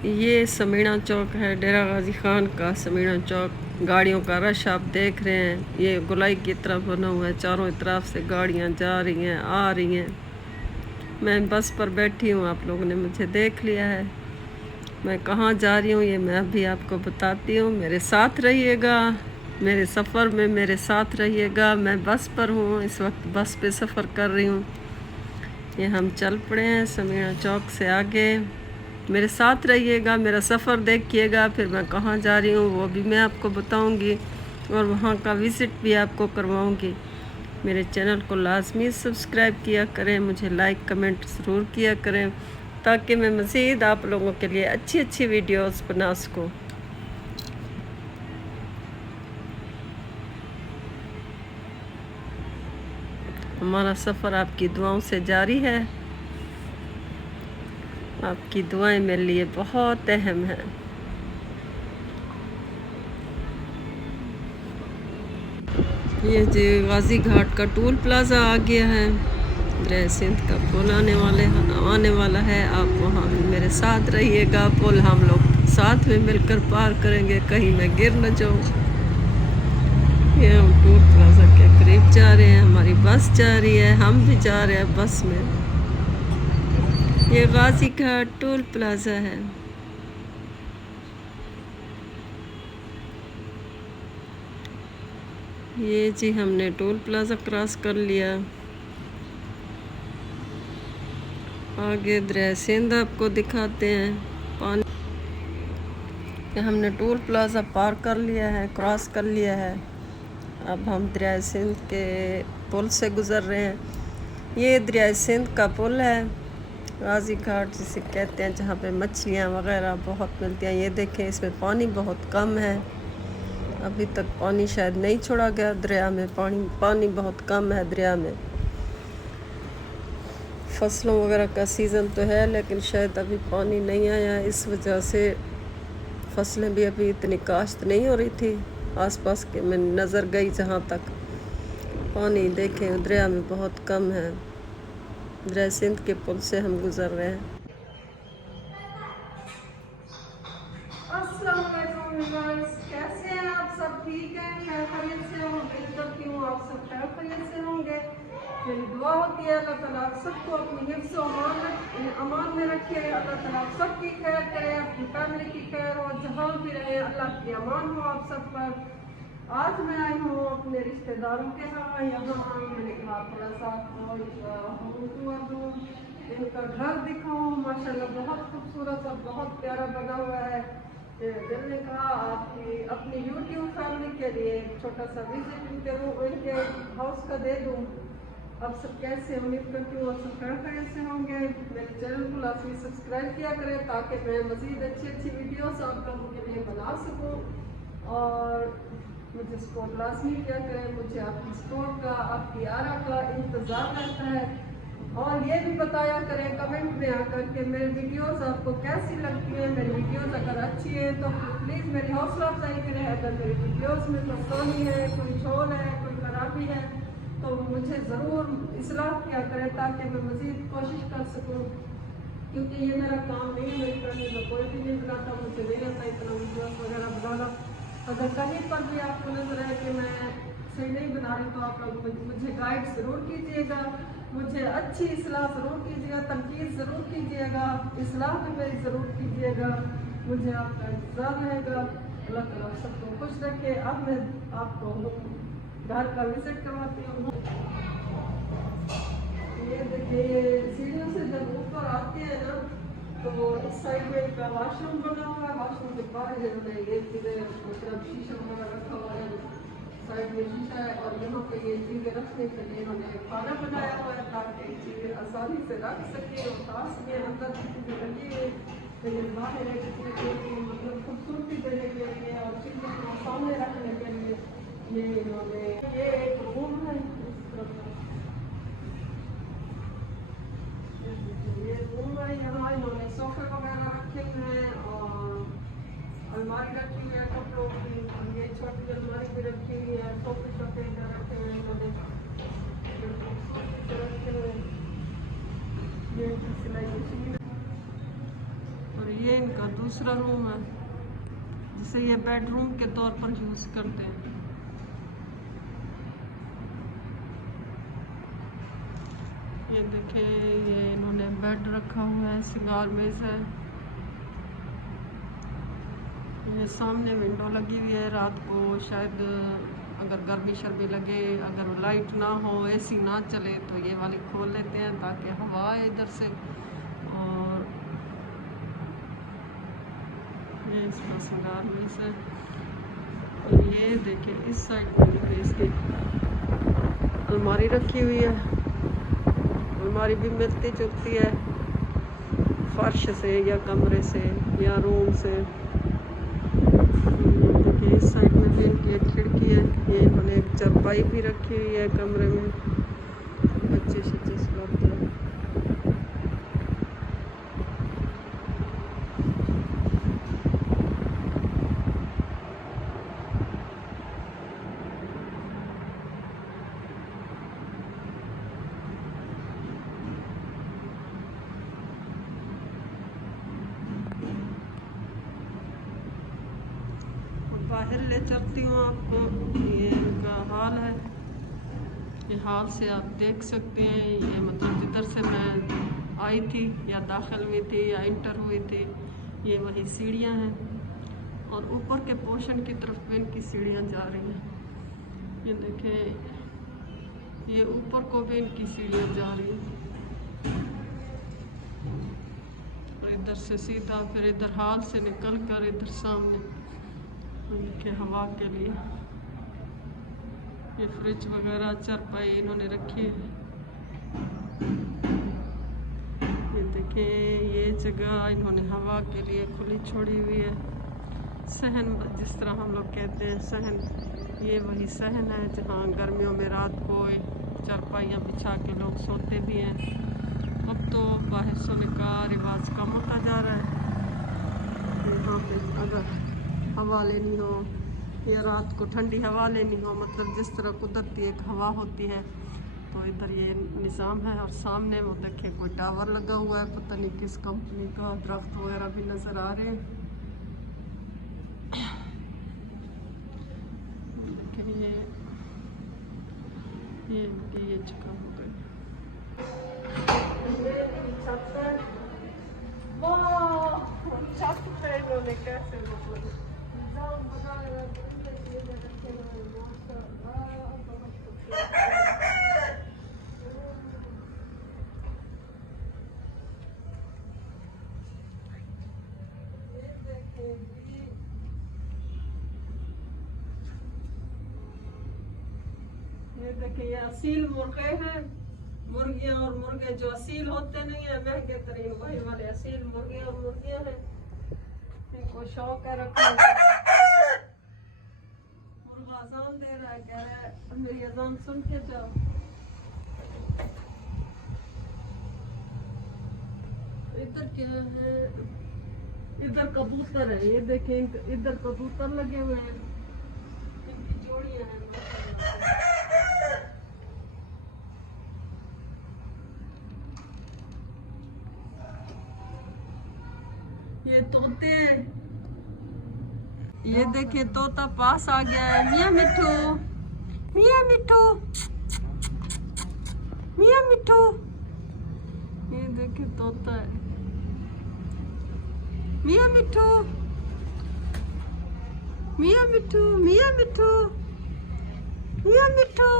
ये समीना चौक है, डेरा गाजी खान का समीना चौक। गाड़ियों का रश आप देख रहे हैं। ये गोलाई की तरफ बना हुआ है, चारों तरफ से गाड़ियां जा रही हैं, आ रही हैं। मैं बस पर बैठी हूँ, आप लोगों ने मुझे देख लिया है। मैं कहाँ जा रही हूँ ये मैं अभी आपको बताती हूँ। मेरे साथ रहिएगा, मेरे सफ़र में मेरे साथ रहिएगा। मैं बस पर हूँ, इस वक्त बस पे सफ़र कर रही हूँ। ये हम चल पड़े हैं समीना चौक से आगे। मेरे साथ रहिएगा, मेरा सफ़र देखिएगा, फिर मैं कहाँ जा रही हूँ वो भी मैं आपको बताऊँगी और वहाँ का विज़िट भी आपको करवाऊँगी। मेरे चैनल को लाजमी सब्सक्राइब किया करें, मुझे लाइक कमेंट ज़रूर किया करें ताकि मैं मज़ीद आप लोगों के लिए अच्छी अच्छी वीडियोस बना सकूं। हमारा सफ़र आपकी दुआओं से जारी है। आपकी दुआएं मेरे लिए बहुत अहम हैं। ये जी गाजी घाट का टोल प्लाज़ा आ गया है। दरिया सिंध का पुल आने वाला है। आप वहाँ मेरे साथ रहिएगा। पुल हम लोग साथ में मिलकर पार करेंगे, कहीं मैं गिर न जाऊँ। ये हम टोल प्लाज़ा के करीब जा रहे हैं, हमारी बस जा रही है, हम भी जा रहे हैं बस में। ये गाजी घाट टोल प्लाज़ा है। ये जी हमने टोल प्लाज़ा क्रॉस कर लिया। आगे दरिया सिंध आपको दिखाते हैं। पानी हमने टोल प्लाज़ा पार कर लिया है, क्रॉस कर लिया है। अब हम दरिया सिंध के पुल से गुज़र रहे हैं। ये दरिया सिंध का पुल है, गाजी घाट जिसे कहते हैं, जहाँ पे मछलियाँ वगैरह बहुत मिलती हैं। ये देखें, इसमें पानी बहुत कम है। अभी तक पानी शायद नहीं छोड़ा गया दरिया में। पानी बहुत कम है दरिया में। फसलों वगैरह का सीज़न तो है, लेकिन शायद अभी पानी नहीं आया, इस वजह से फसलें भी अभी इतनी काश्त नहीं हो रही थी। आसपास के मैं नज़र गई जहाँ तक, पानी देखें दरिया में बहुत कम है। दरिया सिंध के पुल से हम गुज़र रहे हैं। अस्सलाम वालेकुम व्यूअर्स, कैसे हैं आप सब? ठीक हैं, खैर खैरियत से हो? उम्मीद करती हूँ आप सब खैर खैरियत से होंगे। मेरी दुआ होती है अल्लाह ताला आप सबको अपनी हिफ्ज़ और अमान में रखे। अल्लाह ताला आप सबकी खैर करे, अपनी फैमिली की खैर हो, जहाँ भी रहे अल्लाह की अमान हो आप सब पर। आज मैं आई हूँ अपने रिश्तेदारों के यहाँ। यहाँ मैंने कहा थोड़ा सा टूर दूँ, इनका घर दिखाऊँ। माशाल्लाह बहुत खूबसूरत और बहुत प्यारा बना हुआ है। दिल ने कहा आपकी अपनी यूट्यूब फैमिली के लिए एक छोटा सा विजिट करूँ, इनके हाउस का दे दूँ। अब सब कैसे, उम्मीद करती हूँ सब खैर से होंगे। मेरे चैनल को लाजमी सब्सक्राइब किया करें ताकि मैं मज़ीद अच्छी अच्छी वीडियोस आप लोगों के लिए बना सकूँ, और मुझे सपोर्ट लाजमी किया करें। मुझे आपकी सपोर्ट का, आपकी आरा का इंतज़ार रहता है। और ये भी बताया करें कमेंट में आकर के मेरी वीडियोस आपको कैसी लगती है। मेरी वीडियोस अगर अच्छी है तो प्लीज़ मेरी हौसला अफजाई करें। अगर मेरी वीडियोस में कोई कमी है, कोई छोल है, कोई खराबी है तो मुझे ज़रूर इस्लाह किया करें ताकि मैं मज़ीद कोशिश कर सकूं, क्योंकि ये मेरा काम नहीं है। मैं कोई भी नहीं बनाता, मुझे नहीं आता इतना वीडियोस वगैरह बनाना। अगर कहीं पर भी आपको नजर आए कि मैं सही नहीं बना रही तो आप लोग मुझे गाइड ज़रूर कीजिएगा, मुझे अच्छी इस्लाह ज़रूर कीजिएगा, तनकीद ज़रूर कीजिएगा, इस्लाह भी मेरी ज़रूर कीजिएगा। मुझे आपका इंतज़ार रहेगा। अल्लाह ताला सबको खुश रखे। अब मैं आपको घर का विजिट करवाती हूँ। ये देखिए, सीढ़ियों से जब ऊपर आते हैं ना तो इस साइड में एक वॉशरूम बना हुआ है। वॉशरूम के बाहर इन्होंने ये चीज़ें मतलब शीशा वगैरह रखा हुआ है, साइड में शीशा है, और यहाँ पे ये चीज़ें रखने के लिए इन्होंने खाना बनाया हुआ है ताकि चीज़ें आसानी से रख सके। और खास में अंदर चीज़ें रखी हुई, लेकिन बाहर एक चीज़ें मतलब खूबसूरती देने के लिए और चीज़ों को सामने रखने के लिए ये इन्होंने, ये एक रूम है इस तरफ। ये रूम है, यहाँ इन्होंने सोफे वगैरह रखे हुए हैं और अलमारी रखी हुई है कपड़ों की। और ये छोटी अलमारी भी रखी हुई है, सोफे शोफे इधर रखे हुए हैं इन्होंने, खूबसूरती से रखे हुए। ये सिलाई मशीन, और ये इनका दूसरा रूम है जिसे ये बेडरूम के तौर पर यूज करते हैं। ये देखें, ये इन्होंने बेड रखा हुआ है, सिंगार मेज है। ये सामने विंडो लगी हुई है, रात को शायद अगर गर्मी शर्मी लगे, अगर लाइट ना हो, एसी ना चले तो ये वाली खोल लेते हैं ताकि हवा आए इधर से। और ये इसका सिंगार मेज है। ये देखें इस साइड पर इसकी अलमारी रखी हुई है। अलमारी भी मिलती जुलती है फर्श से या कमरे से या रूम से। देखिए इस साइड में भी इनकी एक खिड़की है। ये इन्होंने एक चारपाई भी रखी हुई है कमरे में, बच्चे शच्चे सुलाते हैं। बाहर ले चलती हूँ आपको। ये इनका हॉल है। ये हॉल से आप देख सकते हैं, ये मतलब जिधर से मैं आई थी या दाखिल हुई थी या इंटर हुई थी, ये वही सीढ़ियाँ हैं। और ऊपर के पोर्शन की तरफ पे इनकी सीढ़ियाँ जा रही हैं। ये देखें, ये ऊपर को भी इनकी सीढ़ियाँ जा रही हैं। और इधर से सीधा फिर इधर हॉल से निकल कर इधर सामने के हवा के लिए ये फ्रिज वगैरह चारपाई इन्होंने रखी है। ये देखें, ये जगह इन्होंने हवा के लिए खुली छोड़ी हुई है। सहन, जिस तरह हम लोग कहते हैं सहन, ये वही सहन है जहाँ गर्मियों में रात को चारपाइयाँ बिछा के लोग सोते भी हैं। अब तो बाहर सोने का रिवाज कम होता जा रहा है। यहाँ पे अगर हवा लेनी हो या रात को ठंडी हवा लेनी हो, मतलब जिस तरह कुदरती एक हवा होती है, तो इधर ये निज़ाम है। और सामने वो देखें कोई टावर लगा हुआ है, पता नहीं किस कंपनी का। दरख्त वगैरह भी नज़र आ रहे हैं। देखें ये जगह हो गई। छत पे इन्होंने कैसे मतलब ये देखिए, ये असील मुर्गे हैं। मुर्गियां और मुर्गे जो असील होते नहीं है, महंगे तरीन, वही वाले असील मुर्गे और मुर्गियां हैं। इनको शौक है रखने का। मुर्गा अजान दे रहा है, कह रहा है मेरी अजान सुन के जाओ। इधर क्या है? इधर कबूतर है। ये देखें, इधर कबूतर लगे हुए हैं, इनकी जोड़ियां हैं। ये तोते, ये देखिए तोता पास आ गया है। मियाँ मिठू, मियाँ मिठू, मियाँ मिठू। ये देखिए तोता है। मियाँ मिठू, मियाँ मिठू, मियाँ मिठू, मियाँ मिठू।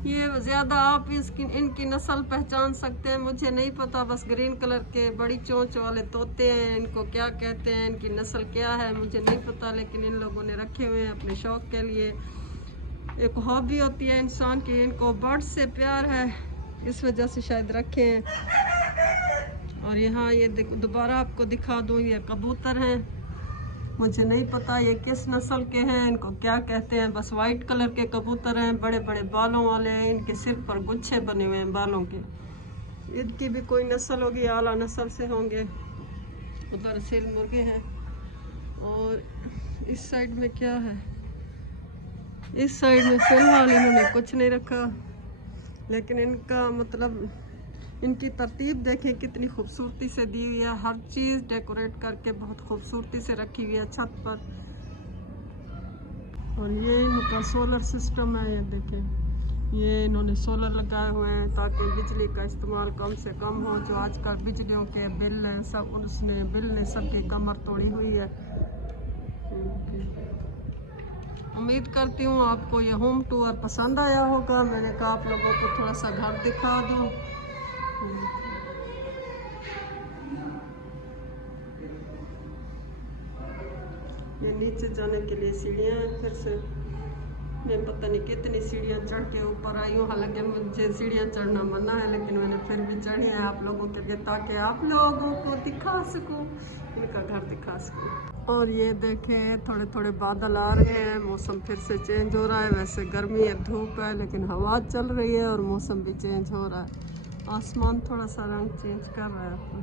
ये ज़्यादा आप इनकी नस्ल पहचान सकते हैं, मुझे नहीं पता। बस ग्रीन कलर के बड़ी चोंच वाले तोते हैं, इनको क्या कहते हैं, इनकी नस्ल क्या है मुझे नहीं पता। लेकिन इन लोगों ने रखे हुए हैं अपने शौक के लिए। एक हॉबी होती है इंसान की, इनको बर्ड्स से प्यार है, इस वजह से शायद रखे हैं। और यहाँ ये दोबारा आपको दिखा दूँ, ये कबूतर हैं। मुझे नहीं पता ये किस नस्ल के हैं, इनको क्या कहते हैं। बस वाइट कलर के कबूतर हैं, बड़े बड़े बालों वाले हैं। इनके सिर पर गुच्छे बने हुए हैं बालों के। इनकी भी कोई नस्ल होगी, आला नस्ल से होंगे। उधर सिल मुर्गे हैं। और इस साइड में क्या है? इस साइड में फिलहाल इन्होंने कुछ नहीं रखा, लेकिन इनका मतलब इनकी तरतीब देखें कितनी खूबसूरती से दी हुई है, हर चीज़ डेकोरेट करके बहुत खूबसूरती से रखी हुई है छत पर। और ये इनका सोलर सिस्टम है, ये देखें ये इन्होंने सोलर लगाए हुए हैं ताकि बिजली का इस्तेमाल कम से कम हो। जो आजकल बिजलियों के बिल हैं सब उसने बिल ने सबकी कमर तोड़ी हुई है। उम्मीद करती हूँ आपको ये होम टूर पसंद आया होगा। मैंने कहा आप लोगों को थोड़ा सा घर दिखा दूँ। ये नीचे जाने के लिए सीढ़ियाँ हैं। फिर से मैं पता नहीं कितनी सीढ़ियाँ चढ़ के ऊपर आई हूँ, हालांकि मुझे सीढ़ियाँ चढ़ना मना है, लेकिन मैंने फिर भी चढ़ी है आप लोगों के लिए ताकि आप लोगों को दिखा सकूँ, इनका घर दिखा सकूँ। और ये देखें थोड़े थोड़े बादल आ रहे हैं, मौसम फिर से चेंज हो रहा है। वैसे गर्मी है, धूप है, लेकिन हवा चल रही है और मौसम भी चेंज हो रहा है। आसमान थोड़ा सा रंग चेंज कर रहा है।